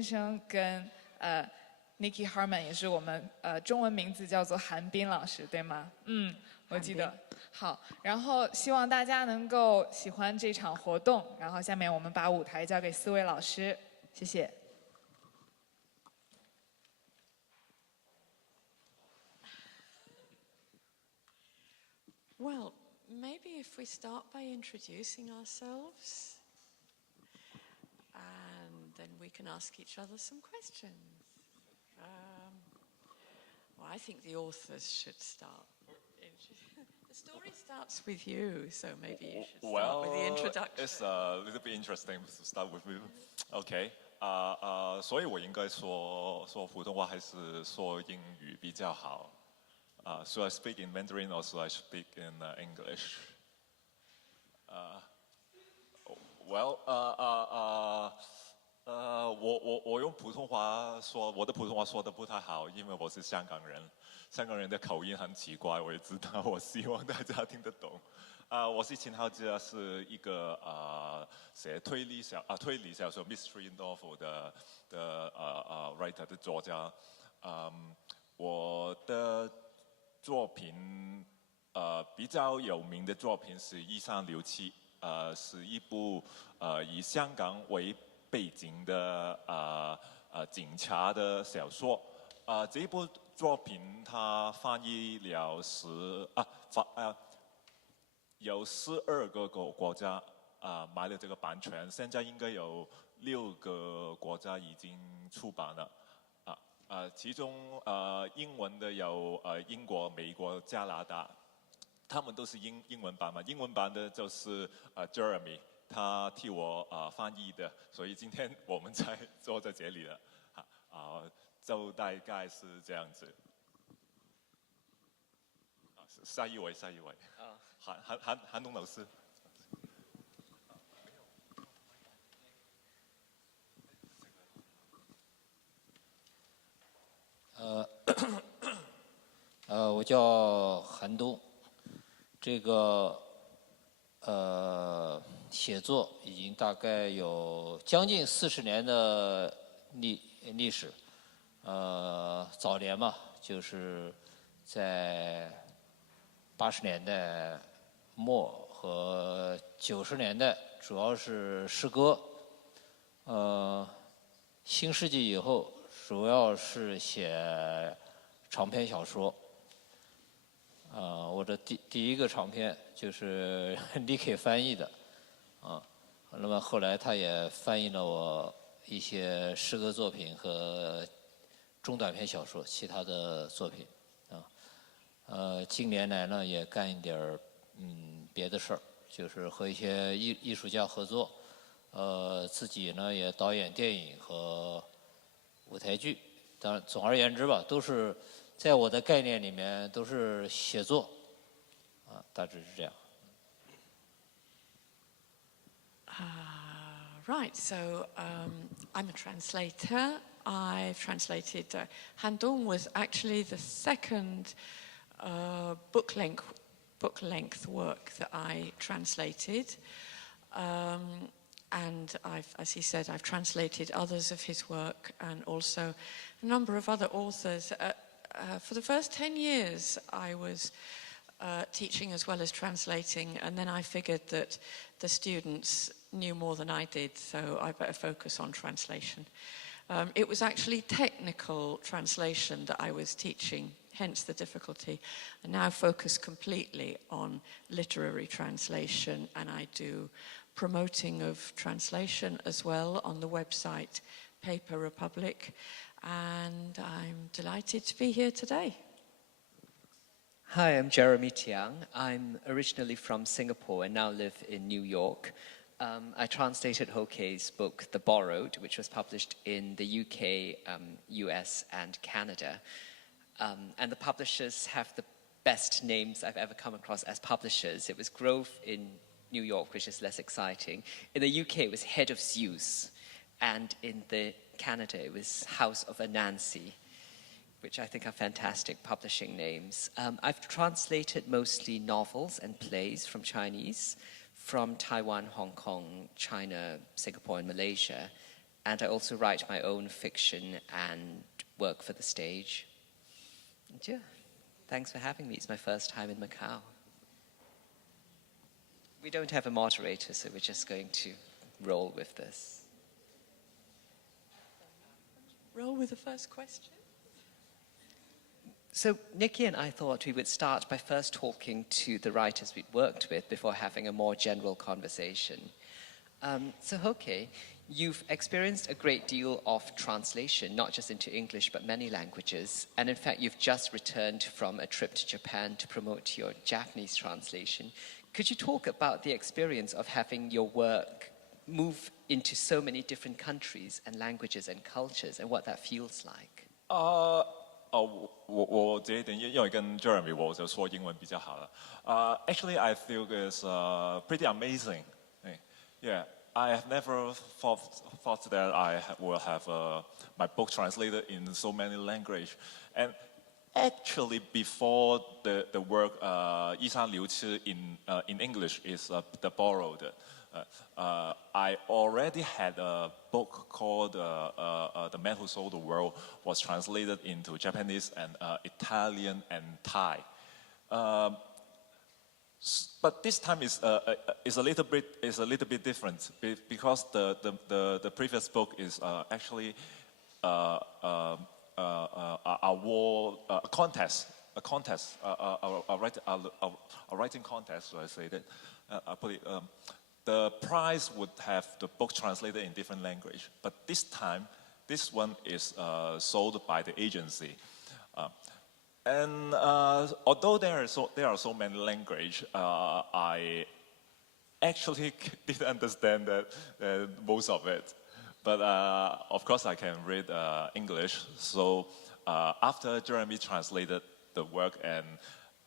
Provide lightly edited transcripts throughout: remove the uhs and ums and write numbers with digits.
先生跟Nicky Harman 也是我们中文名字叫做韩冰老师，对吗？我记得。好，然后希望大家能够喜欢这场活动。然后下面我们把舞台交给4位老师，谢谢。Well, maybe if we start by introducing ourselves, and then we can ask each other some questions. Well, I think the authors should start. The story starts with you, so maybe you should start with the introduction. It's a little bit interesting to start with you. Okay. 所以我应该说普通话还是说英语比较好？Should I speak in Mandarin or should I speak in English? Well, 我用普通话说，我的普通话说的不太好，因为我是香港人，香港人的口音很奇怪，我也知道，我希望大家听得懂。我是秦浩哲，是一个写推理小说 mystery novel 的writer 的作家。我的作品比较有名的作品是1367，是一部以香港为背景的警察的小说。这一部作品它翻译了有12个国家买了这个版权，现在应该有6个国家已经出版了。其中英文的有英国、美国、加拿大，他们都是英文版嘛。英文版的就是Jeremy， 他替我翻译的，所以今天我们才坐在这里了。就大概是这样子。下一位。韩东老师。我叫韩东，这个写作已经大概有将近40年的历史。早年嘛，就是在80年代末和90年代，主要是诗歌。新世纪以后，主要是写长篇小说。我的第一个长篇就是 Nicky 翻译的，那么后来他也翻译了我一些诗歌作品和中短篇小说，其他的作品近年来呢也干一点别的事儿，就是和一些艺术家合作，自己呢也导演电影和舞台剧。当然，总而言之吧，都是在我的概念里面都是写作，大致是这样。Right, so I'm a translator. I've translated Han Dong was actually the second book length work that I translated. And as he said, I've translated others of his work and also a number of other authors. For the first 10 years, I was teaching as well as translating, and then I figured that the students knew more than I did, so I better focus on translation. It was actually technical translation that I was teaching, hence the difficulty. I now focus completely on literary translation, and I do promoting of translation as well on the website Paper Republic, and I'm delighted to be here today. Hi, I'm Jeremy Tiang. I'm originally from Singapore and now live in New York. I translated Ho Kei's book, The Borrowed, which was published in the UK, US, and Canada. And the publishers have the best names I've ever come across as publishers. It was Grove in New York, which is less exciting. In the UK, it was Head of Zeus. And in Canada, it was House of Anansi, which I think are fantastic publishing names. I've translated mostly novels and plays from Chinese, from Taiwan, Hong Kong, China, Singapore, and Malaysia. and I also write my own fiction and work for the stage. And yeah, thanks for having me. It's my first time in Macau. We don't have a moderator, so we're just going to roll with this. Roll with the first question. So Nicky and I thought we would start by first talking to the writers we'd worked with before having a more general conversation. So Ho Kei, you've experienced a great deal of translation, not just into English, but many languages. And in fact, you've just returned from a trip to Japan to promote your Japanese translation. Could you talk about the experience of having your work move into so many different countries and languages and cultures, and what that feels like? 我这一点因为跟 Jeremy 我就说英文比较好了。Actually, I feel it's pretty amazing. Yeah, I have never thought that I will have my book translated in so many languages. And actually, before the work 一三六七 in English is the borrowed. I already had a book called The Man Who Sold the World, was translated into Japanese and Italian and Thai. But this time is a little bit different because the previous book is actually a contest, a writing contest. So I say that I put it. The prize would have the book translated in different language, but this time, this one is sold by the agency. And although there are so many languages, I actually didn't understand most of it. But of course, I can read English. So after Jeremy translated the work, and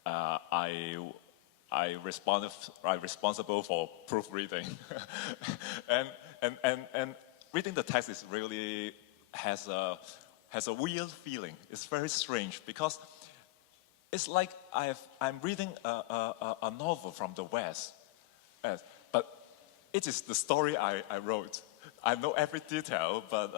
I responsible for proofreading, and reading the text is really has a weird feeling. It's very strange because it's like I'm reading a novel from the West, but it is the story I wrote. I know every detail, but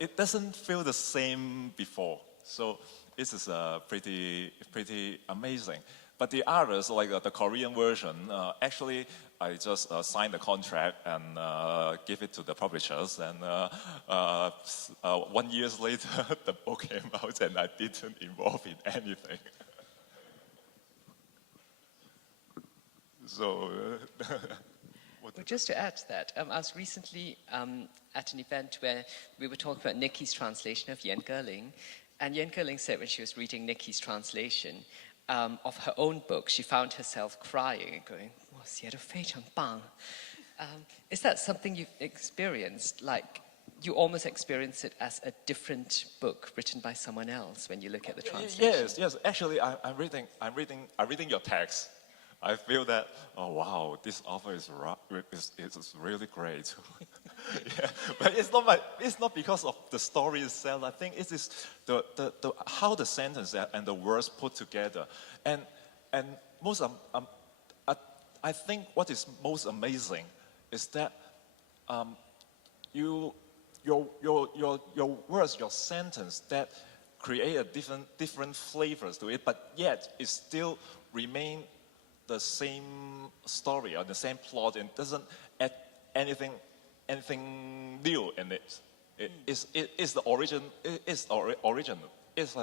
it doesn't feel the same before. So this is pretty amazing. But the others, like the Korean version, actually, I just signed the contract and give it to the publishers. And 1 year later, the book came out, and I didn't involve in anything. So, well, just to add to that, I was recently at an event where we were talking about Nicky's translation of Yan Geling, and Yan Geling said when she was reading Nicky's translation of her own book, she found herself crying and going, "Wow, 写得非常棒." Is that something you've experienced? Like, you almost experience it as a different book written by someone else when you look at the translation? Yes. Actually, I'm reading your text. I feel that, oh wow, this author is really great. Yeah, but it's not because of the story itself. I think it is the how the sentence and the words put together, and most I think what is most amazing is that your words, your sentence that create a different flavors to it, but yet it still remain the same story or the same plot, and doesn't add anything new in it. It is the origin. It is original. It's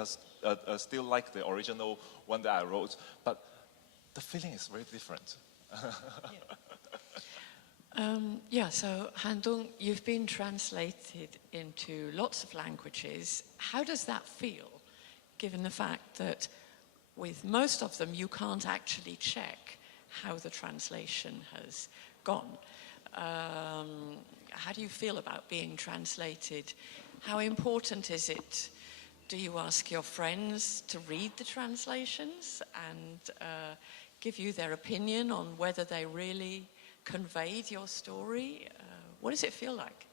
still like the original one that I wrote, but the feeling is very different. So Han Dong, you've been translated into lots of languages. How does that feel, given the fact that with most of them, you can't actually check how the translation has gone? How do you feel about being translated? How important is it? Do you ask your friends to read the translations and give you their opinion on whether they really conveyed your story? What does it feel like?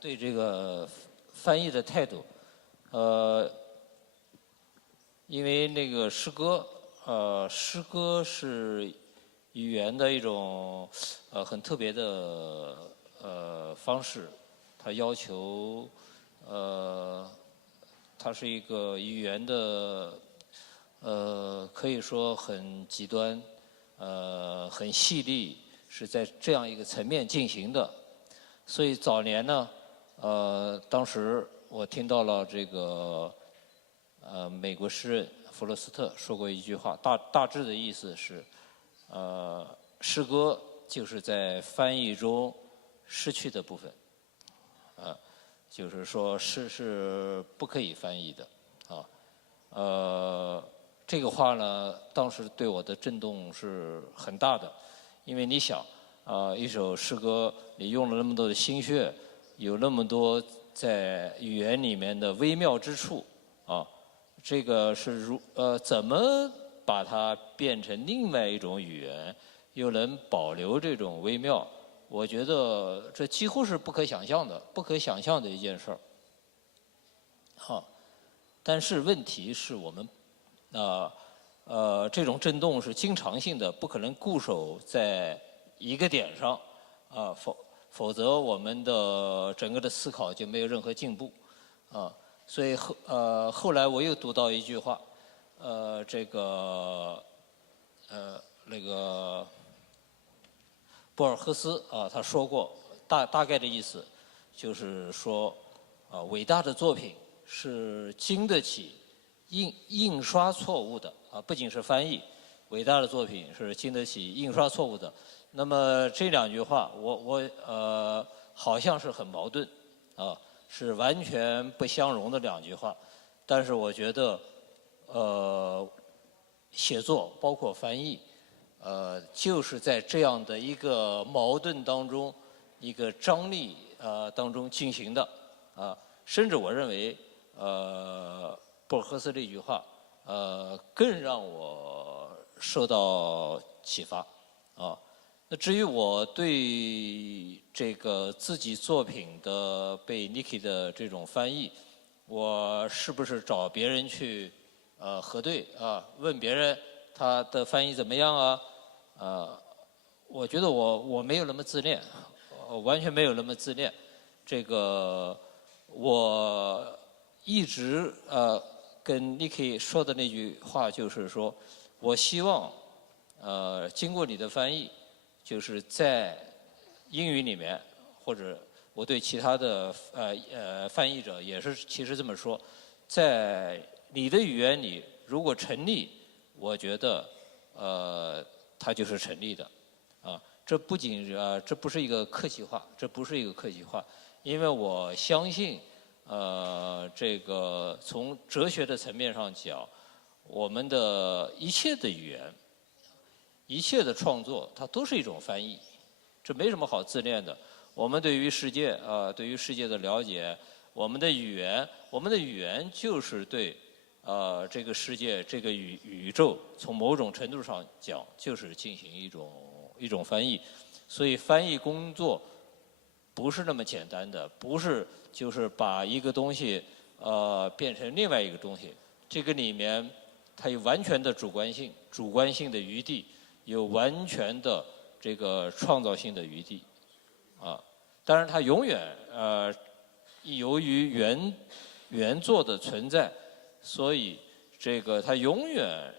对这个翻译的态度，因为那个诗歌诗歌是语言的一种很特别的方式，它要求它是一个语言的可以说很极端，很细腻，是在这样一个层面进行的。所以早年呢，当时我听到了这个美国诗人弗罗斯特说过一句话，大致的意思是，诗歌就是在翻译中失去的部分，就是说诗是不可以翻译的，这个话呢，当时对我的震动是很大的，因为你想，一首诗歌你用了那么多的心血，有那么多在语言里面的微妙之处，这个是怎么把它变成另外一种语言，又能保留这种微妙？我觉得这几乎是不可想象的一件事儿。但是问题是我们这种震动是经常性的，不可能固守在一个点上，否则我们的整个的思考就没有任何进步，所以后来我又读到一句话，那个博尔赫斯他说过，大概的意思就是说，伟大的作品是经得起印刷错误的，不仅是翻译，伟大的作品是经得起印刷错误的。那么这两句话，我好像是很矛盾，是完全不相容的两句话。但是我觉得，写作包括翻译，就是在这样的一个矛盾当中，一个张力当中进行的，甚至我认为，博尔赫斯这句话，更让我受到启发，那至于我对这个自己作品的被 Nicky 的这种翻译，我是不是找别人去核对问别人他的翻译怎么样我觉得我没有那么自恋，完全没有那么自恋。这个我一直跟 Nicky 说的那句话就是说，我希望经过你的翻译，就是在英语里面，或者我对其他的翻译者也是其实这么说，在你的语言里如果成立，我觉得它就是成立的，这不仅这不是一个客气话，因为我相信这个从哲学的层面上讲，我们的一切的语言，一切的创作，它都是一种翻译，这没什么好自恋的。我们对于世界对于世界的了解，我们的语言就是对这个世界这个宇宙，从某种程度上讲，就是进行一种翻译。所以翻译工作不是那么简单的，不是就是把一个东西变成另外一个东西，这个里面它有完全的主观性的余地，有完全的这个创造性的余地，当然它永远由于原作的存在，所以这个它永远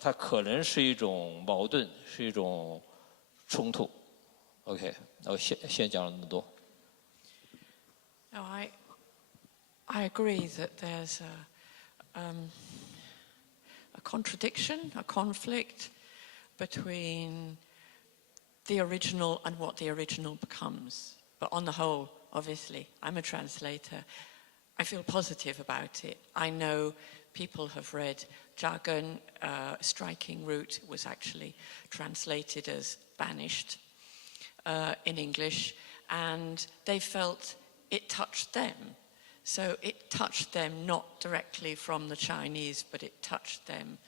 它可能是一种矛盾，是一种冲突。OK， 我先讲了那么多。No, I agree that there's a contradiction, a conflict between the original and what the original becomes. But on the whole, obviously, I'm a translator. I feel positive about it. I know people have read Jargon, Striking Root was actually translated as banished in English, and they felt it touched them. So it touched them not directly from the Chinese, but it touched them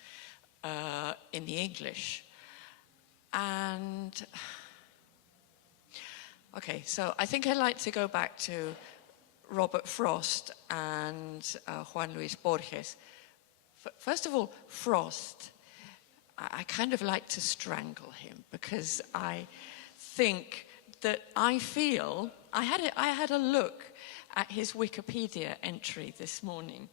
in the English. And okay, so I think I'd like to go back to Robert Frost and Juan Luis Borges. First of all, Frost. I kind of like to strangle him because I think that I had a look at his Wikipedia entry this morning.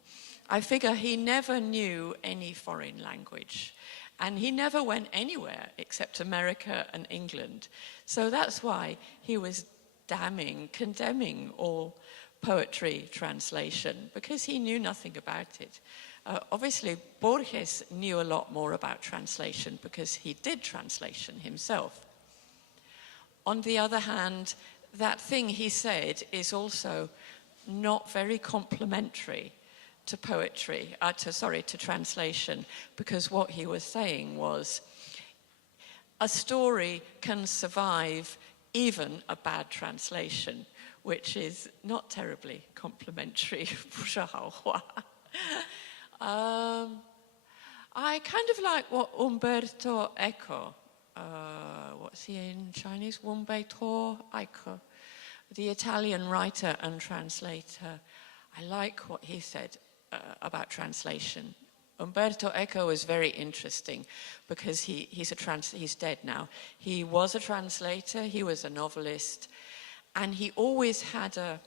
I figure he never knew any foreign language and he never went anywhere except America and England. So that's why he was condemning all poetry translation, because he knew nothing about it. Obviously, Borges knew a lot more about translation because he did translation himself. On the other hand, that thing he said is also not very complimentary to poetry, to translation, because what he was saying was a story can survive even a bad translation, which is not terribly complimentary. 不是好话. I kind of like what Umberto Eco, what's he in Chinese? Umberto Eco, the Italian writer and translator. I like what he said about translation. Umberto Eco is very interesting because he's dead now. He was a translator, he was a novelist, and he always had a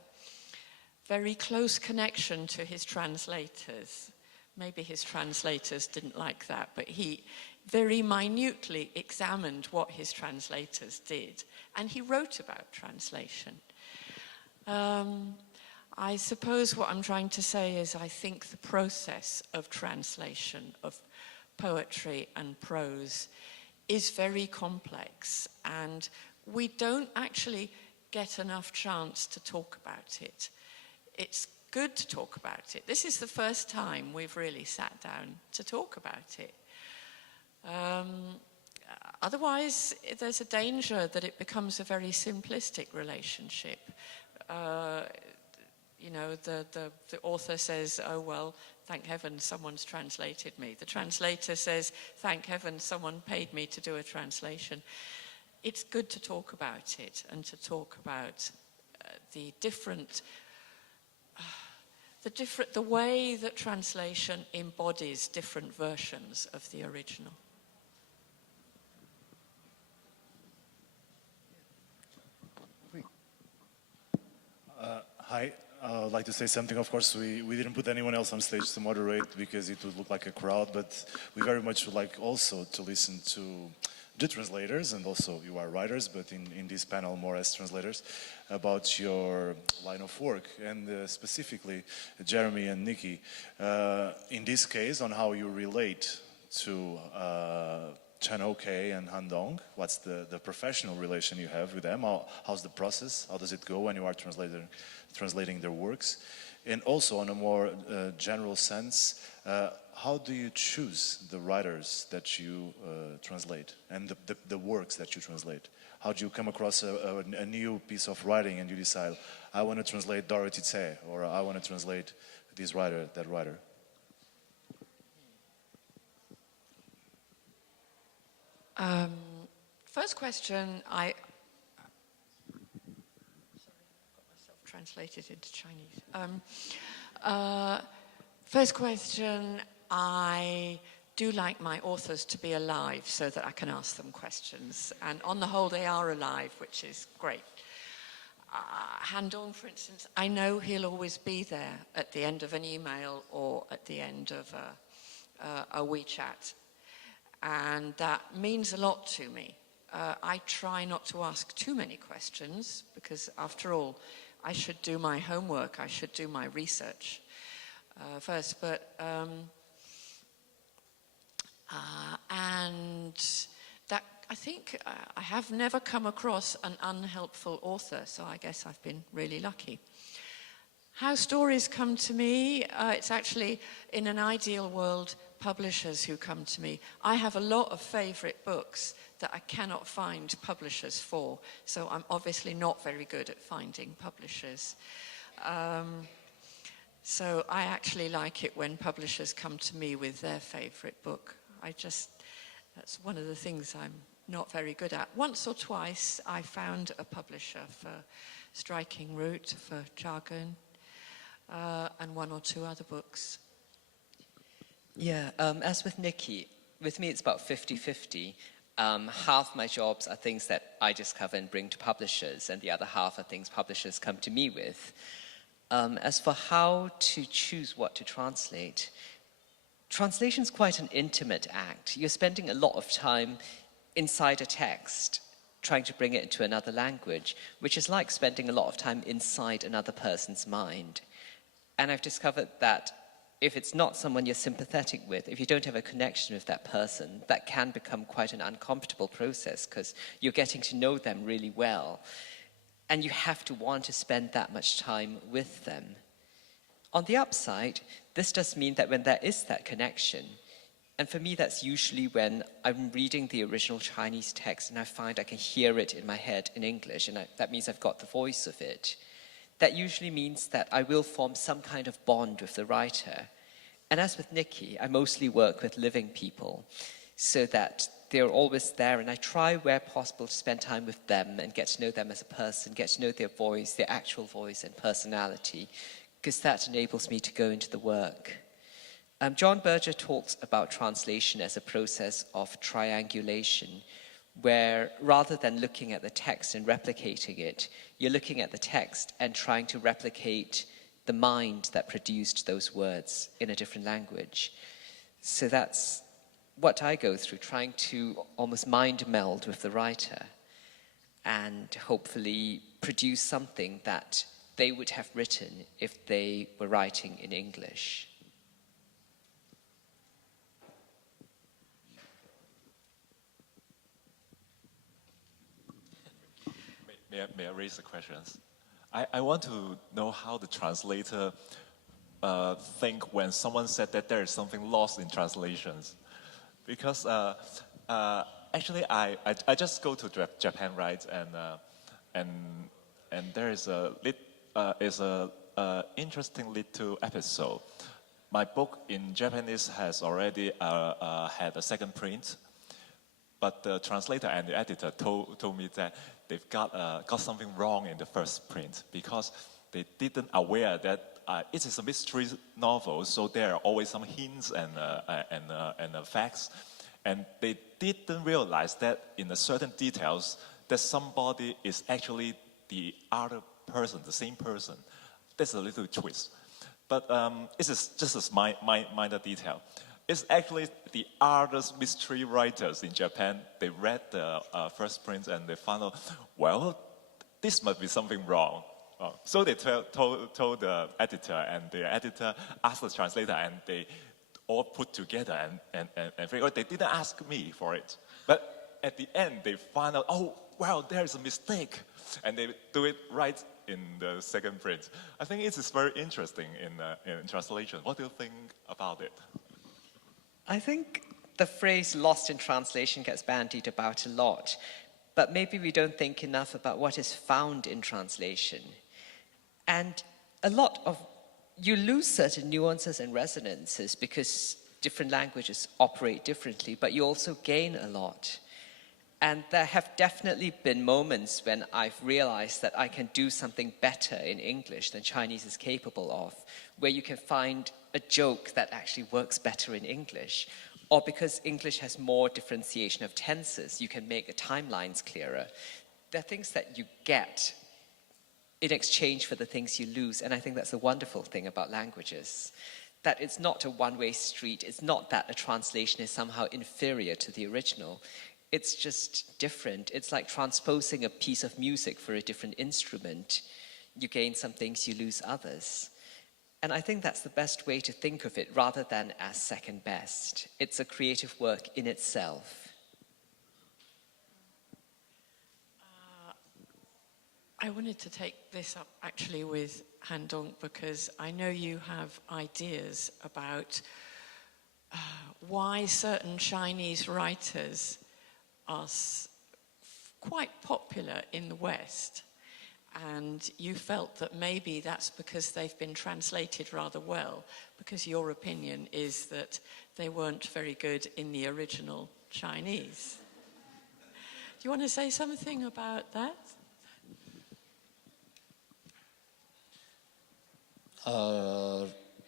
very close connection to his translators. Maybe his translators didn't like that, but he very minutely examined what his translators did, and he wrote about translation. I suppose what I'm trying to say is I think the process of translation of poetry and prose is very complex, and we don't actually get enough chance to talk about it. It's good to talk about it. This is the first time we've really sat down to talk about it. Otherwise, there's a danger that it becomes a very simplistic relationship. You know, the author says, oh, well, thank heaven someone's translated me. The translator says, thank heaven someone paid me to do a translation. It's good to talk about it and to talk about the way that translation embodies different versions of the original. Hi, I'd like to say something. Of course, we didn't put anyone else on stage to moderate because it would look like a crowd, but we very much would like also to listen to the translators, and also you are writers, but in this panel more as translators, about your line of work, and specifically Jeremy and Nicky, in this case on how you relate to Ho Kei and Han Dong. What's the professional relation you have with them? How's the process? How does it go when you are translating their works? And also on a more general sense, how do you choose the writers that you translate and the works that you translate? How do you come across a new piece of writing and you decide, I want to translate Dorothy Tse, or I want to translate this writer, that writer? First question, sorry, got myself translated into Chinese. First question, I do like my authors to be alive so that I can ask them questions. And on the whole, they are alive, which is great. Han Dong, for instance, I know he'll always be there at the end of an email or at the end of a WeChat. And that means a lot to me. I try not to ask too many questions because, after all, I should do my homework, I should do my research first. But and that, I think, I have never come across an unhelpful author, so I guess I've been really lucky. How stories come to me, it's actually, in an ideal world, publishers who come to me. I have a lot of favorite books that I cannot find publishers for, so I'm obviously not very good at finding publishers. So I actually like it when publishers come to me with their favorite book. That's one of the things I'm not very good at. Once or twice I found a publisher for Striking Route, for Jargon, and one or two other books. Yeah, as with Nicky, with me, it's about 50-50. Half my jobs are things that I discover and bring to publishers, and the other half are things publishers come to me with. As for how to choose what to translate, translation is quite an intimate act. You're spending a lot of time inside a text, trying to bring it into another language, which is like spending a lot of time inside another person's mind. And I've discovered that if it's not someone you're sympathetic with, if you don't have a connection with that person, that can become quite an uncomfortable process because you're getting to know them really well. And you have to want to spend that much time with them. On the upside, this does mean that when there is that connection, and for me that's usually when I'm reading the original Chinese text and I find I can hear it in my head in English, and that means I've got the voice of it. That usually means that I will form some kind of bond with the writer. And as with Nicky, I mostly work with living people so that they're always there, and I try where possible to spend time with them and get to know them as a person, get to know their voice, their actual voice and personality, because that enables me to go into the work. John Berger talks about translation as a process of triangulation, where rather than looking at the text and replicating it, you're looking at the text and trying to replicate the mind that produced those words in a different language. So that's what I go through, trying to almost mind meld with the writer and hopefully produce something that they would have written if they were writing in English. May I raise the questions? I want to know how the translator think when someone said that there is something lost in translations. Because actually I just go to Japan, right? And there is a interesting little episode. My book in Japanese has already had a second print, but the translator and the editor told me that they've got something wrong in the first print because they didn't aware that it is a mystery novel, so there are always some hints and facts, and they didn't realize that in a certain details that somebody is actually the other person, the same person. That's a little twist, but it is just a minor detail. It's actually the artist mystery writers in Japan. They read the first print and they found out, well, this must be something wrong. So they told the editor, and the editor asked the translator, and they all put together and figured they didn't ask me for it. But at the end, they found out, oh, well, there's a mistake. And they do it right in the second print. I think it is very interesting in translation. What do you think about it? I think the phrase lost in translation gets bandied about a lot, but maybe we don't think enough about what is found in translation. And you lose certain nuances and resonances because different languages operate differently, but you also gain a lot. And there have definitely been moments when I've realized that I can do something better in English than Chinese is capable of, where you can find a joke that actually works better in English, or because English has more differentiation of tenses, you can make the timelines clearer. There are things that you get in exchange for the things you lose, and I think that's a wonderful thing about languages, that it's not a one-way street. It's not that a translation is somehow inferior to the original. It's just different. It's like transposing a piece of music for a different instrument. You gain some things, you lose others. And I think that's the best way to think of it, rather than as second best. It's a creative work in itself. I wanted to take this up actually with Han Dong, because I know you have ideas about why certain Chinese writers are quite popular in the West. And you felt that maybe that's because they've been translated rather well, because your opinion is that they weren't very good in the original Chinese. Do you want to say something about that?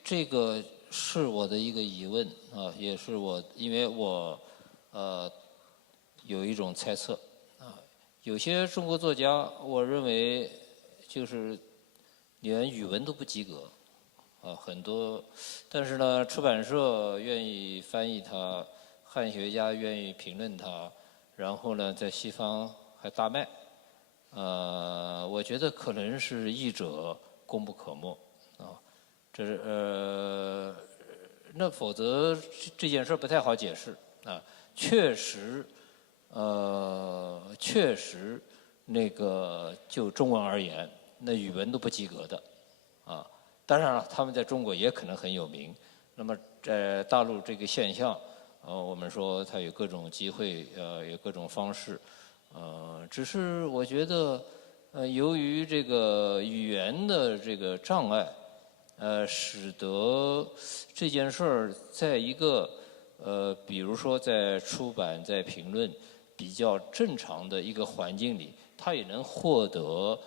这个是我的一个疑问啊，也是因为我有一种猜测啊，有些中国作家，我认为就是连语文都不及格啊，很多，但是呢，出版社愿意翻译他，汉学家愿意评论他，然后呢，在西方还大卖，我觉得可能是译者功不可没啊，这是那否则这件事不太好解释啊，确实那个就中文而言，那语文都不及格的啊。当然了，他们在中国也可能很有名。那么在大陆这个现象，我们说它有各种机会，有各种方式，只是我觉得，由于这个语言的这个障碍，使得这件事儿在一个比如说在出版、在评论比较正常的一个环境里，它也能获得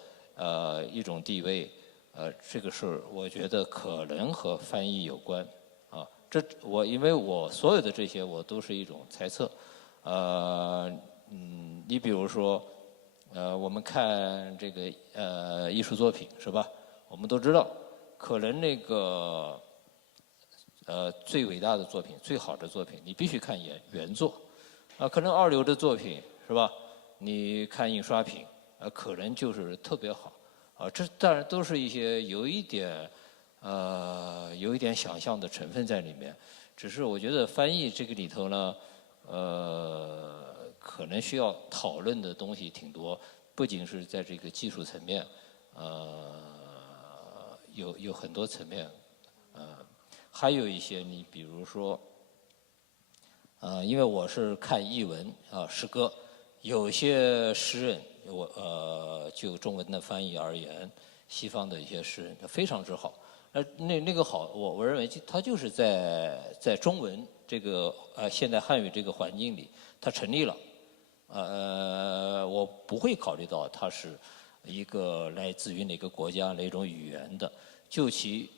一种地位。这个事儿我觉得可能和翻译有关啊。因为我所有的这些我都是一种猜测。你比如说，我们看这个艺术作品是吧？我们都知道，可能那个最伟大的作品、最好的作品，你必须看原作。可能二流的作品是吧？你看印刷品，可能就是特别好。这当然都是一些有一点想象的成分在里面。只是我觉得翻译这个里头呢，可能需要讨论的东西挺多，不仅是在这个技术层面，有很多层面，还有一些你比如说，因为我是看译文诗歌，有些诗人。就中文的翻译而言，西方的一些诗人非常之好。那个好，我认为他就是在中文这个现代汉语这个环境里，它成立了。我不会考虑到它是一个来自于哪个国家哪种语言的，就其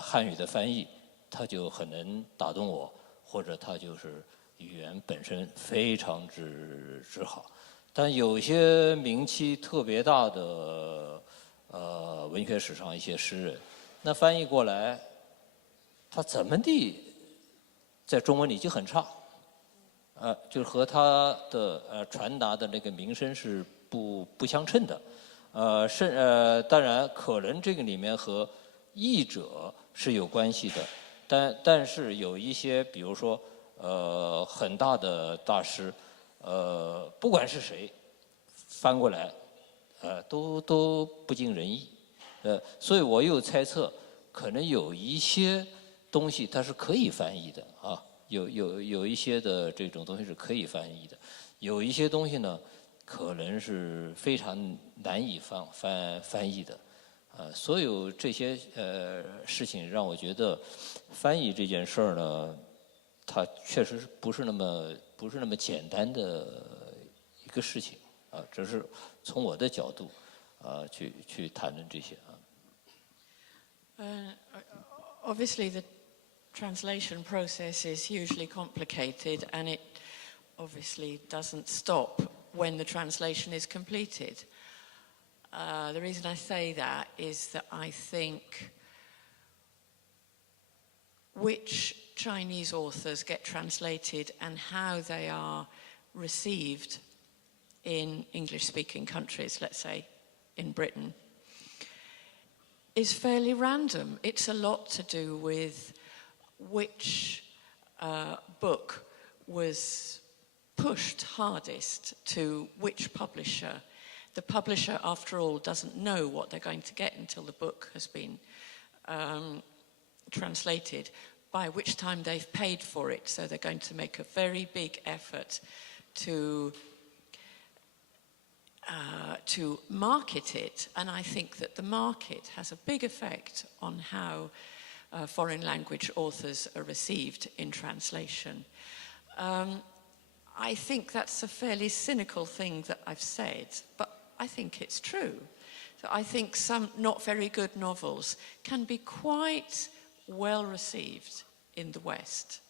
汉语的翻译，它就很能打动我，或者它就是语言本身非常之好。但有些名气特别大的文学史上一些诗人，那翻译过来，他怎么地在中文里就很差，就是和他的传达的那个名声是不相称的，当然可能这个里面和译者是有关系的，但是有一些比如说很大的大师。不管是谁翻过来，都不尽人意，所以我又猜测，可能有一些东西它是可以翻译的啊，有一些的这种东西是可以翻译的，有一些东西呢，可能是非常难以翻译的，所有这些事情让我觉得，翻译这件事儿呢，它确实不是那么简单的一个事情啊，这是从我的角度去谈论这些啊。Obviously, the translation process is hugely complicated, and it obviously doesn't stop when the translation is completed. The reason I say that is that I think which Chinese authors get translated and how they are received in English-speaking countries, let's say in Britain, is fairly random. It's a lot to do with which book was pushed hardest to which publisher. The publisher, after all, doesn't know what they're going to get until the book has been translated, by which time they've paid for it. So they're going to make a very big effort to market it. And I think that the market has a big effect on how foreign language authors are received in translation. I think that's a fairly cynical thing that I've said, but I think it's true. So I think some not very good novels can be quite well received in the West.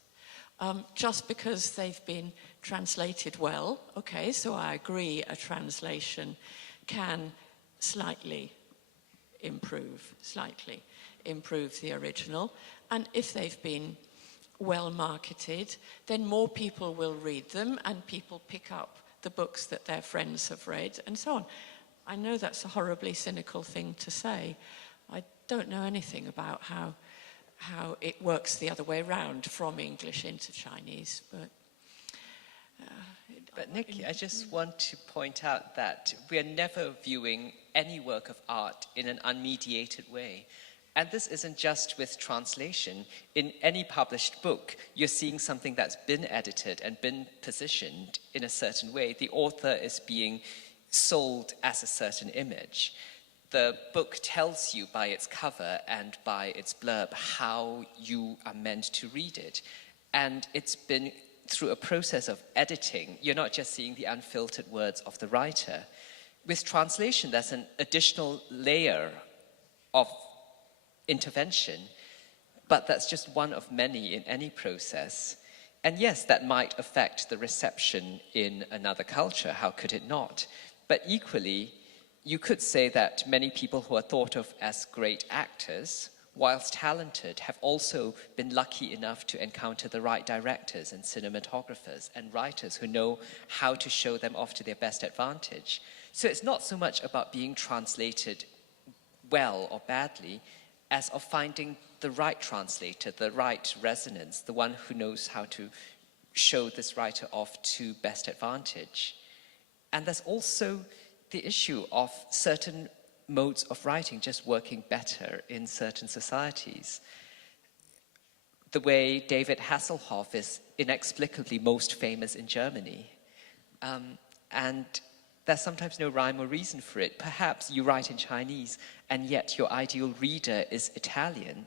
Just because they've been translated well, okay, so I agree a translation can slightly improve the original. And if they've been well marketed, then more people will read them and people pick up the books that their friends have read and so on. I know that's a horribly cynical thing to say. I don't know anything about how it works the other way around from English into Chinese, but... But Nicky, I just want to point out that we are never viewing any work of art in an unmediated way. And this isn't just with translation. In any published book, you're seeing something that's been edited and been positioned in a certain way. The author is being sold as a certain image. The book tells you by its cover and by its blurb how you are meant to read it. And it's been through a process of editing. You're not just seeing the unfiltered words of the writer. With translation, there's an additional layer of intervention, but that's just one of many in any process. And yes, that might affect the reception in another culture. How could it not? But equally, you could say that many people who are thought of as great actors, whilst talented, have also been lucky enough to encounter the right directors and cinematographers and writers who know how to show them off to their best advantage. So it's not so much about being translated well or badly, as of finding the right translator, the right resonance, the one who knows how to show this writer off to best advantage. And there's also the issue of certain modes of writing just working better in certain societies. The way David Hasselhoff is inexplicably most famous in Germany. And there's sometimes no rhyme or reason for it. Perhaps you write in Chinese and yet your ideal reader is Italian,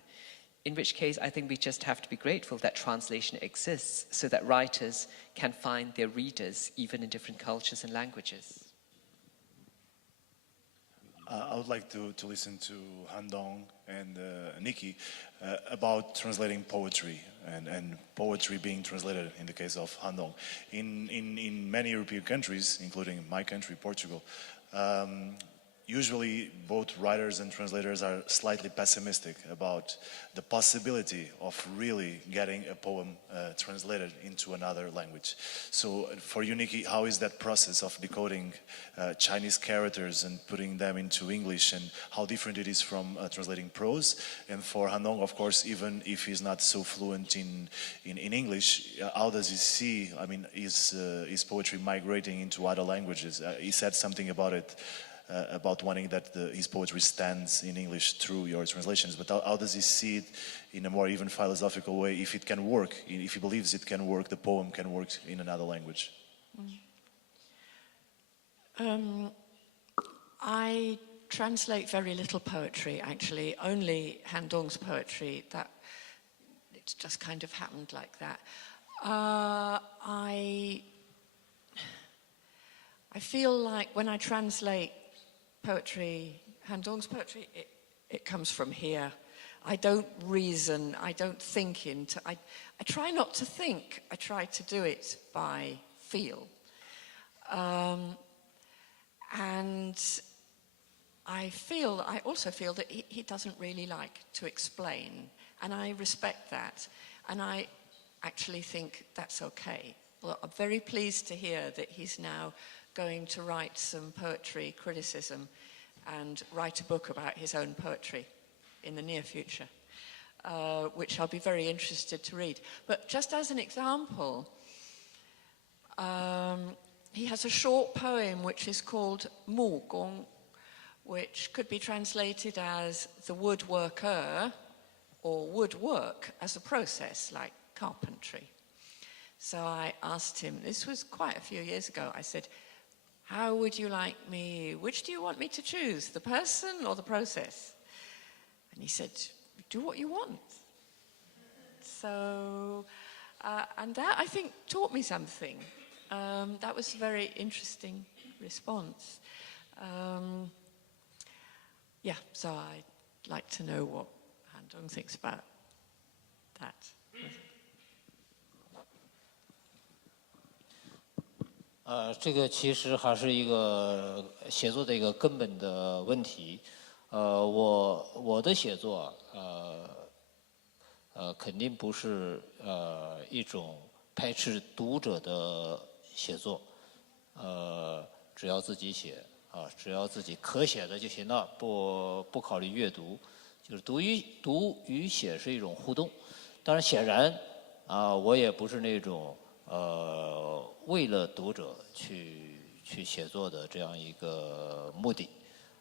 in which case I think we just have to be grateful that translation exists so that writers can find their readers even in different cultures and languages. I would like to listen to Han Dong and Nicky about translating poetry and poetry being translated in the case of Han Dong. In many European countries, including my country, Portugal, usually both writers and translators are slightly pessimistic about the possibility of really getting a poem translated into another language. So for you, Nicky, how is that process of decoding Chinese characters and putting them into English, and how different it is from translating prose? And for Han Dong, of course, even if he's not so fluent in English, how does he see, I mean, is poetry migrating into other languages? He said something about it, about wanting that his poetry stands in English through your translations, but how does he see it in a more even philosophical way, if it can work, if he believes it can work, the poem can work in another language? I translate very little poetry, actually, only Han Dong's poetry. That it's just kind of happened like that. I feel like when I translate poetry, Han Dong's poetry, it comes from here. I don't reason, I don't think into, I try not to think, I try to do it by feel. And I also feel that he doesn't really like to explain, and I respect that, and I actually think that's okay. Well, I'm very pleased to hear that he's now going to write some poetry criticism and write a book about his own poetry in the near future, which I'll be very interested to read. But just as an example, he has a short poem which is called Mu Gong, which could be translated as the woodworker or woodwork as a process, like carpentry. So I asked him, this was quite a few years ago, I said, how would you like me, which do you want me to choose, the person or the process? And he said, do what you want. So, and that I think taught me something. That was a very interesting response. Yeah, so I'd like to know what Han Dong thinks about that. 这个其实还是一个写作的一个根本的问题。我的写作肯定不是一种排斥读者的写作，只要自己写只要自己可写的就行了，不考虑阅读，就是读与写是一种互动。当然，显然我也不是那种为了读者去写作的这样一个目的。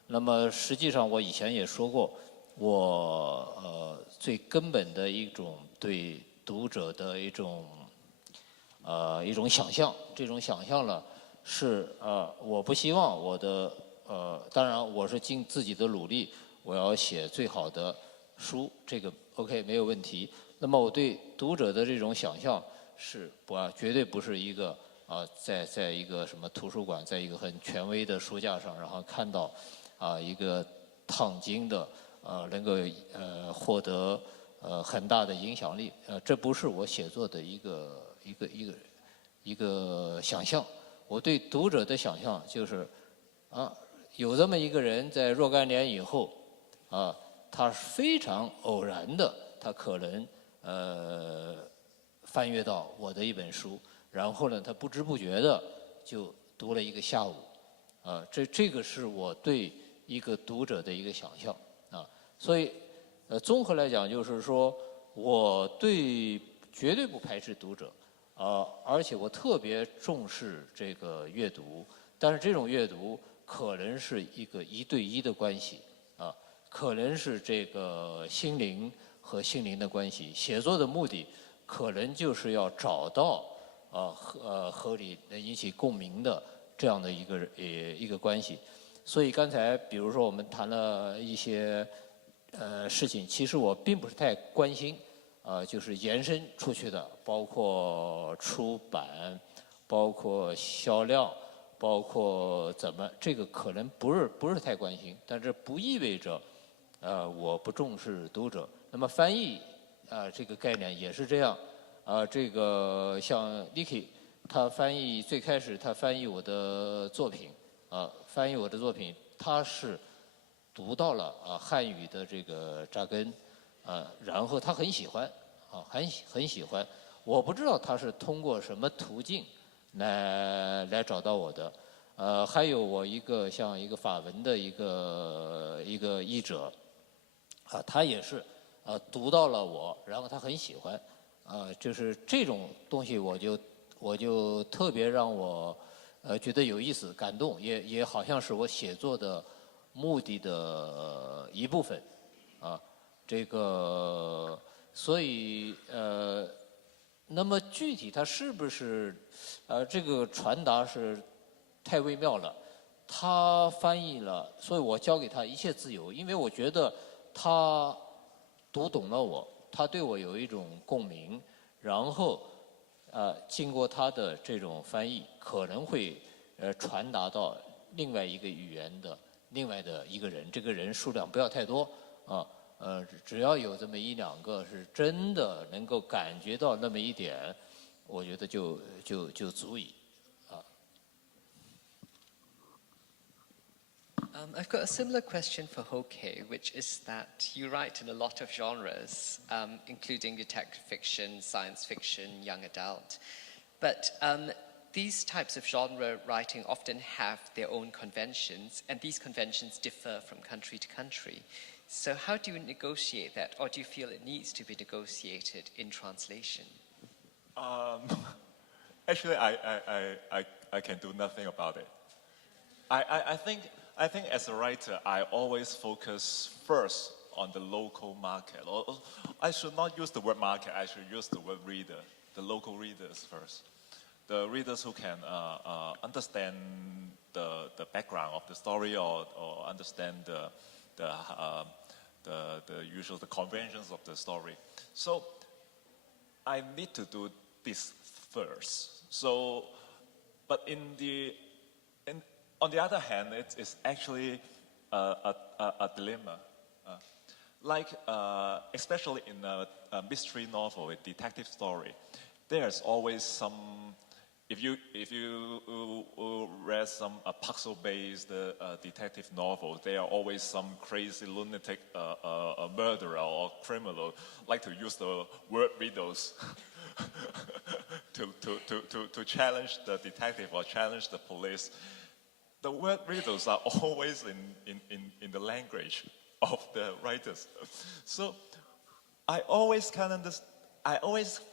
那么实际上我以前也说过，我最根本的一种对读者的一种想象，这种想象呢是我不希望我的当然我是尽自己的努力，我要写最好的书，这个 OK 没有问题。那么我对读者的这种想象是绝对不是一个在一个什么图书馆，在一个很权威的书架上，然后看到一个烫金的能够获得很大的影响力，这不是我写作的一个想象。我对读者的想象就是有这么一个人在若干年以后他非常偶然的，他可能翻阅到我的一本书，然后呢，他不知不觉的就读了一个下午，这个是我对一个读者的一个想象所以综合来讲，就是说我绝对不排斥读者而且我特别重视这个阅读，但是这种阅读可能是一个1对1的关系可能是这个心灵和心灵的关系。写作的目的可能就是要找到和你能引起共鸣的这样的一个关系。所以刚才比如说我们谈了一些事情，其实我并不是太关心就是延伸出去的，包括出版，包括销量，包括这个可能不是太关心，但这不意味着我不重视读者。那么翻译这个概念也是这样这个像 Nicky 最开始他翻译我的作品他是读到了汉语的这个扎根然后他很喜欢很喜欢。我不知道他是通过什么途径来找到我的。还有我像一个法文的一个译者他也是读到了我，然后他很喜欢就是这种东西我就特别让我觉得有意思感动，也好像是我写作的目的的一部分这个所以那么具体它是不是这个传达是太微妙了。他翻译了，所以我交给他一切自由，因为我觉得他读懂了我，他对我有一种共鸣，然后经过他的这种翻译，可能会传达到另外一个语言的另外的一个人，这个人数量不要太多只要有这么1、2个是真的能够感觉到那么一点，我觉得就足以I've got a similar question for Ho Kei, which is that you write in a lot of genres, including detective fiction, science fiction, young adult. But these types of genre writing often have their own conventions, and these conventions differ from country to country. So how do you negotiate that, or do you feel it needs to be negotiated in translation? Actually, I can do nothing about it. I think as a writer, I always focus first on the local market. Or I should not use the word market, I should use the word reader, the local readers first. The readers who can understand the background of the story or understand the usual conventions of the story. So I need to do this first. So, but on the other hand, it's actually a dilemma. Especially in a mystery novel, a detective story, there's always some. If you read some puzzle-based detective novel, there are always some crazy lunatic murderer or criminal like to use the word riddles to challenge the detective or challenge the police. The word riddles are always in the language of the writers. So I always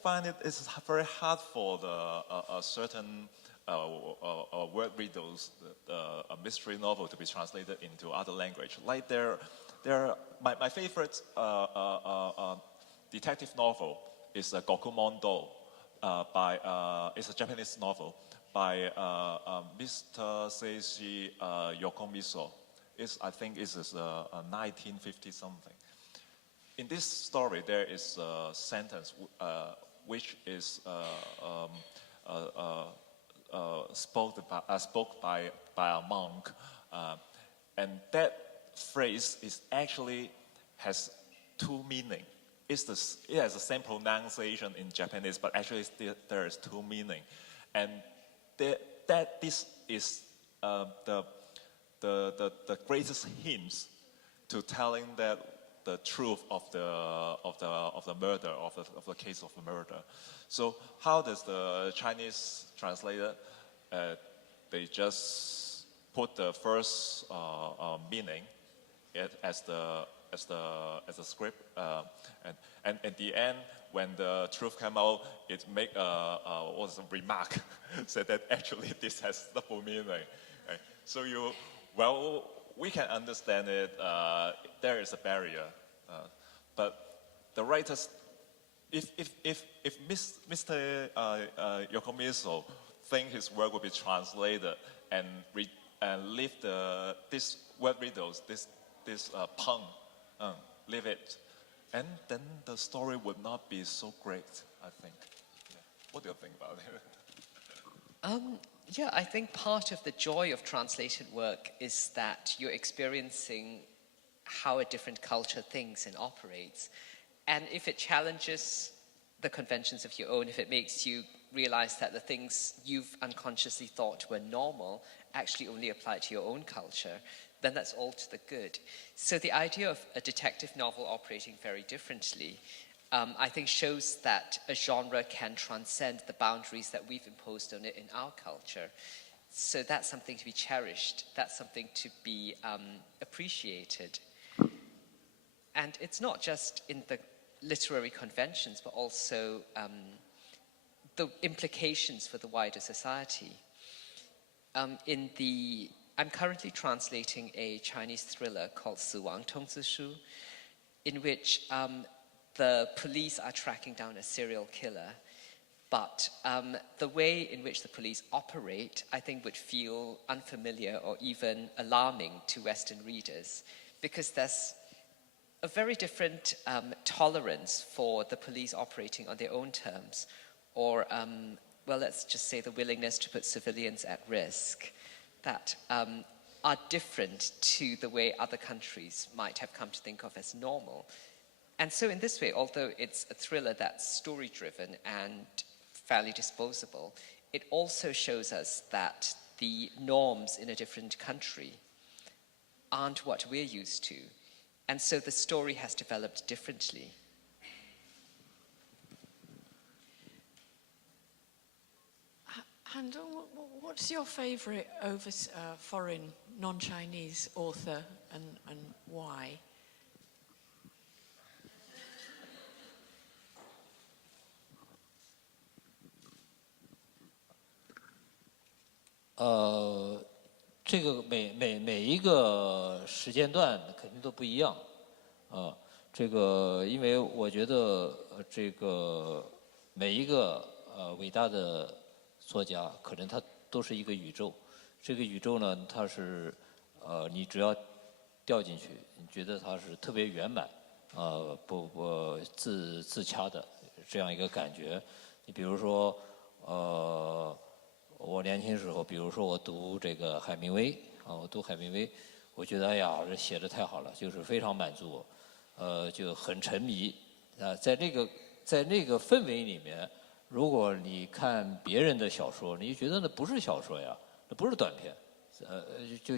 find it's very hard for a certain word riddles, a mystery novel to be translated into other language. Like my favorite detective novel is Gokumondo it's a Japanese novel by Mr. Seishi Yokomiso. I think it's 1950 something. In this story, there is a sentence which is spoke by a monk, and that phrase has two meanings. It has the same pronunciation in Japanese, but actually there is two meanings, and this is the greatest hint to telling that the truth of the murder, of the case of the murder. So how does the Chinese translator? They just put the first meaning as the script, and at the end, when the truth came out, it make was a remark said that actually this has double meaning. Right? So we can understand it. There is a barrier, but the writers, if Mr. Yokomiso think his work will be translated and leave this word riddles, this pun, leave it, and then the story would not be so great, I think. Yeah. What do you think about it? Yeah, I think part of the joy of translated work is that you're experiencing how a different culture thinks and operates. And if it challenges the conventions of your own, if it makes you realize that the things you've unconsciously thought were normal actually only apply to your own culture, then that's all to the good. So the idea of a detective novel operating very differently, I think shows that a genre can transcend the boundaries that we've imposed on it in our culture. So that's something to be cherished. That's something to be appreciated. And it's not just in the literary conventions, but also the implications for the wider society. I'm currently translating a Chinese thriller called 死亡通知书, in which the police are tracking down a serial killer, but the way in which the police operate, I think, would feel unfamiliar or even alarming to Western readers, because there's a very different tolerance for the police operating on their own terms, or, well, let's just say the willingness to put civilians at risk, that are different to the way other countries might have come to think of as normal. And so in this way, although it's a thriller that's story-driven and fairly disposable, it also shows us that the norms in a different country aren't what we're used to. And so the story has developed differently. And what's your favorite foreign non-Chinese author and why?这个每一个时间段肯定都不一样，这个因为我觉得这个每一个伟大的作家，可能他都是一个宇宙。这个宇宙呢，它是你只要掉进去，你觉得它是特别圆满，不自洽的这样一个感觉。你比如说，我年轻时候，比如说我读这个海明威我读海明威，我觉得哎呀，这写的太好了，就是非常满足，就很沉迷，在那个氛围里面，如果你看别人的小说，你就觉得那不是小说呀，那不是短篇，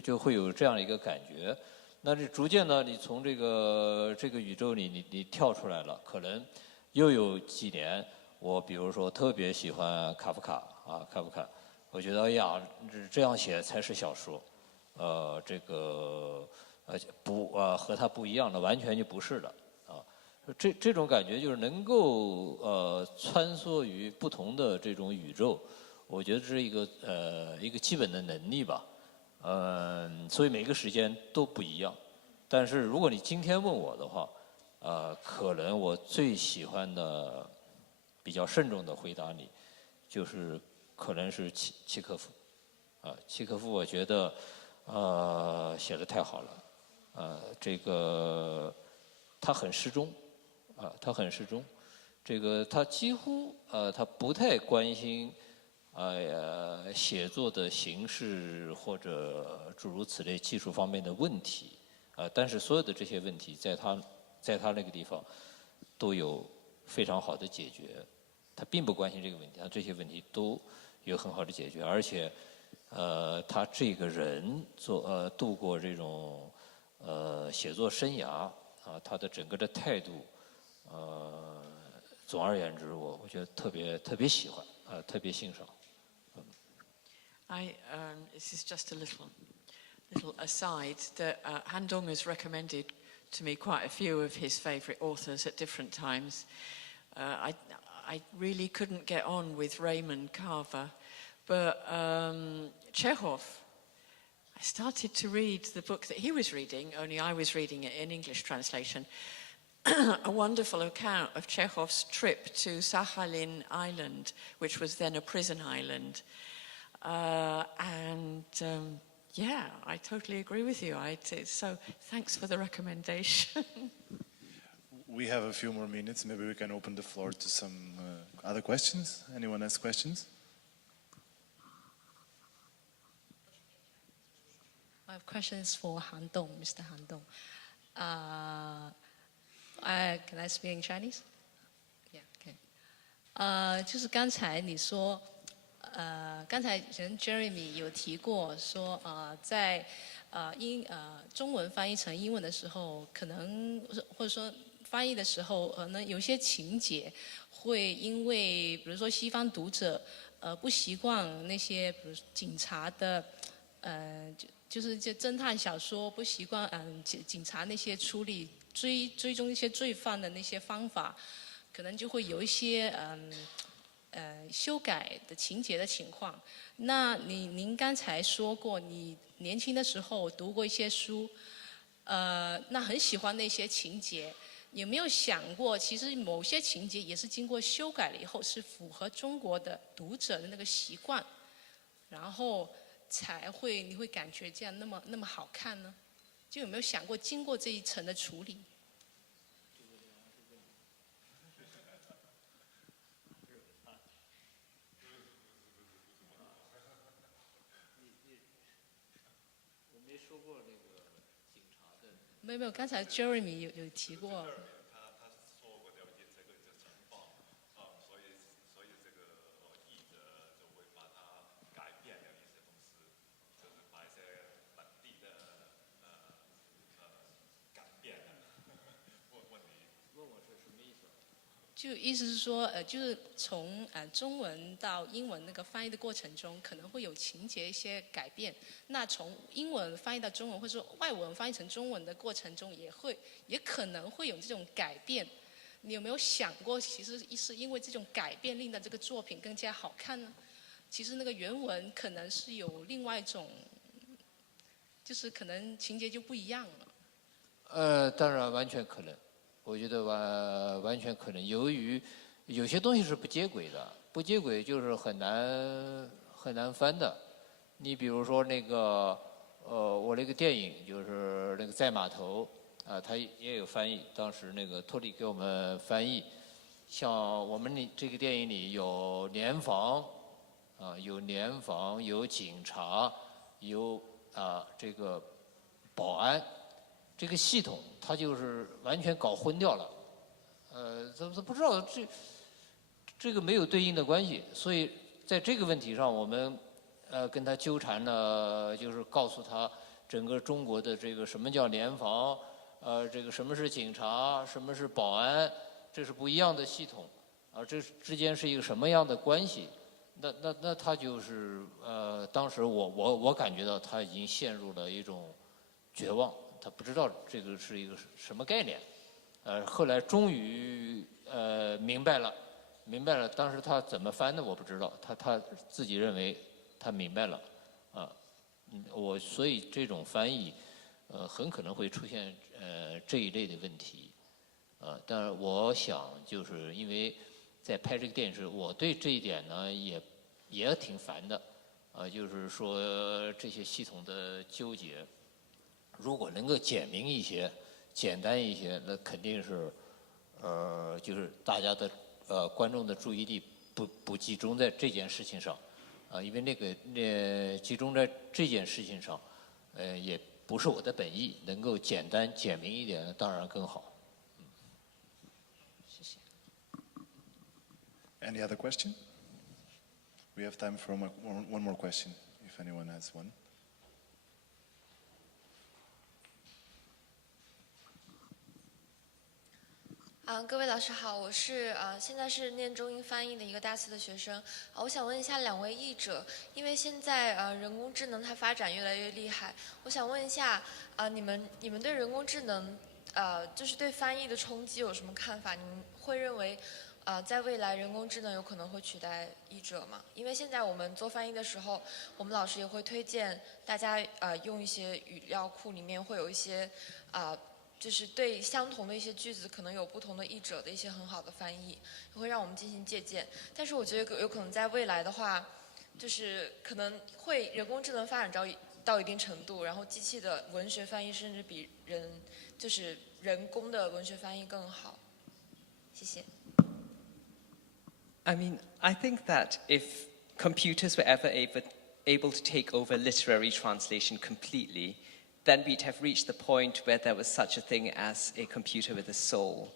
就会有这样一个感觉。那这逐渐呢，你从这个宇宙里你跳出来了，可能又有几年，我比如说特别喜欢卡夫卡啊，卡夫卡，我觉得哎呀，这样写才是小说，和他不一样的，完全就不是了啊。这种感觉就是能够穿梭于不同的这种宇宙，我觉得这是一个基本的能力吧。所以每个时间都不一样。但是如果你今天问我的话，可能我最喜欢的，比较慎重的回答你，就是可能是契诃夫。契诃夫我觉得写得太好了。这个他很适中，他很适中。这个他几乎他不太关心写作的形式或者诸如此类技术方面的问题，但是所有的这些问题在他那个地方都有非常好的解决。他并不关心这个问题，他这些问题都有很好的解决，而且他这个人度过这种写作生涯他的整个的态度，总而言之，我觉得特别喜欢，特别欣赏。This is just a little aside that Han Dong has recommended to me quite a few of his favourite authors at different times. I really couldn't get on with Raymond Carver, but Chekhov, I started to read the book that he was reading, only I was reading it in English translation, a wonderful account of Chekhov's trip to Sakhalin Island, which was then a prison island. Yeah, I totally agree with you. So thanks for the recommendation. We have a few more minutes. Maybe we can open the floor to some other questions. Anyone has questions? I have questions for Han Dong, Mr. Han Dong. Can I speak in Chinese? Yeah, okay. 就是刚才你说。刚才Jeremy 有提过说，在中文翻译成英文的时候，可能或者说翻译的时候，有些情节会因为，比如说西方读者不习惯那些，比如警察的，就是侦探小说不习惯，警察那些处理追踪一些罪犯的那些方法，可能就会有一些修改的情节的情况。那您刚才说过，你年轻的时候读过一些书，那很喜欢那些情节，有没有想过，其实某些情节也是经过修改了以后，是符合中国的读者的那个习惯，然后你会感觉这样那么好看呢？就有没有想过经过这一层的处理？没有，刚才 Jeremy 有提过。他说过了解这个情况，所以这个译者就会把它改变了一些东西，就是把一些本地的改变了。问我是什么意思？就意思是说，就是从中文到英文那个翻译的过程中，可能会有情节一些改变。那从英文翻译到中文，或者说外文翻译成中文的过程中，也可能会有这种改变。你有没有想过，其实是因为这种改变令到这个作品更加好看呢？其实那个原文可能是有另外一种，就是可能情节就不一样了。当然完全可能。我觉得完全可能，由于有些东西是不接轨的，不接轨就是很难翻的。你比如说那个我那个电影就是那个在码头它也有翻译，当时那个托里给我们翻译。像我们这个电影里有联防有联防，有警察，有这个保安。这个系统它就是完全搞混掉了，他不知道这个没有对应的关系，所以在这个问题上，我们跟他纠缠呢，就是告诉他整个中国的这个什么叫联防，这个什么是警察，什么是保安，这是不一样的系统，这之间是一个什么样的关系？那他就是当时我感觉到他已经陷入了一种绝望，他不知道这个是一个什么概念，后来终于明白了，当时他怎么翻的我不知道，他自己认为他明白了，所以这种翻译，很可能会出现这一类的问题，但是我想就是因为在拍这个电影时，我对这一点呢也挺烦的，就是说这些系统的纠结，如果能够简明一些、简单一些，那肯定是就是大家的观众的注意力不集中在这件事情上，因为那集中在这件事情上，也不是我的本意，能够简单简明一点，当然更好。谢谢。Any other question? We have time for one more question, if anyone has one. 各位老师好，我是现在是念中英翻译的一个大四的学生。我想问一下两位译者，因为现在人工智能它发展越来越厉害，我想问一下你们对人工智能就是对翻译的冲击有什么看法？你们会认为在未来人工智能有可能会取代译者吗？因为现在我们做翻译的时候，我们老师也会推荐大家用一些语料库里面会有一些就是对相同的一些句子可能有不同的译者的一些很好的翻译，会让我们进行借鉴。但是我觉得有可能在未来的话，就是可能会人工智能发展到一定程度，然后机器的文学翻译甚至比人工的文学翻译更好。谢谢。I mean, I think that if computers were ever able to take over literary translation completely, then we'd have reached the point where there was such a thing as a computer with a soul.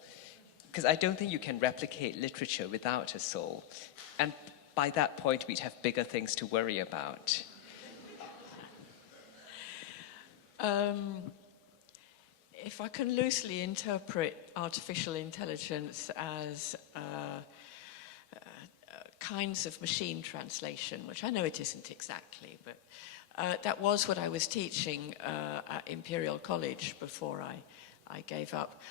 Because I don't think you can replicate literature without a soul. And by that point, we'd have bigger things to worry about. If I can loosely interpret artificial intelligence as kinds of machine translation, which I know it isn't exactly, but that was what I was teaching at Imperial College before I gave up.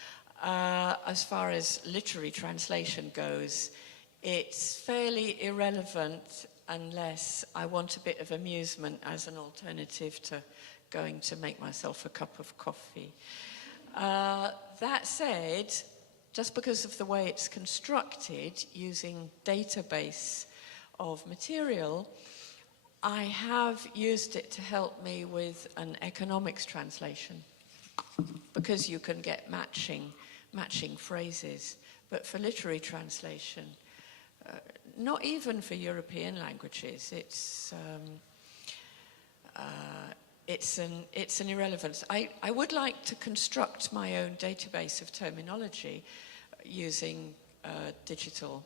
As far as literary translation goes, it's fairly irrelevant unless I want a bit of amusement as an alternative to going to make myself a cup of coffee. That said, just because of the way it's constructed, using database of material, I have used it to help me with an economics translation, because you can get matching phrases. But for literary translation, not even for European languages, it's an irrelevance. I would like to construct my own database of terminology using digital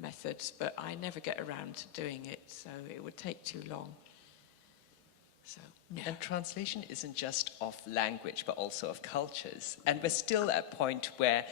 methods, but I never get around to doing it, so it would take too long. So, yeah. And translation isn't just of language, but also of cultures. And we're still at a point where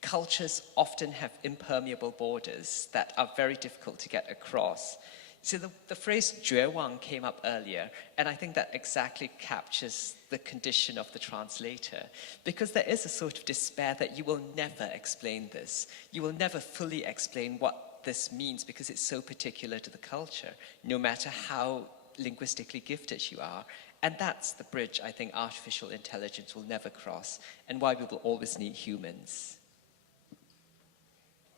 cultures often have impermeable borders that are very difficult to get across. So the phrase 绝望 came up earlier, and I think that exactly captures the condition of the translator, because there is a sort of despair that you will never explain this. You will never fully explain what this means because it's so particular to the culture, no matter how linguistically gifted you are. And that's the bridge I think artificial intelligence will never cross, and why we will always need humans.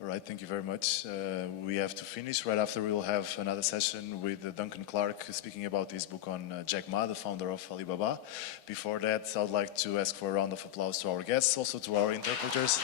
All right, thank you very much. We have to finish. Right after, we will have another session with Duncan Clark speaking about his book on Jack Ma, the founder of Alibaba. Before that, I would like to ask for a round of applause to our guests, also to our interpreters.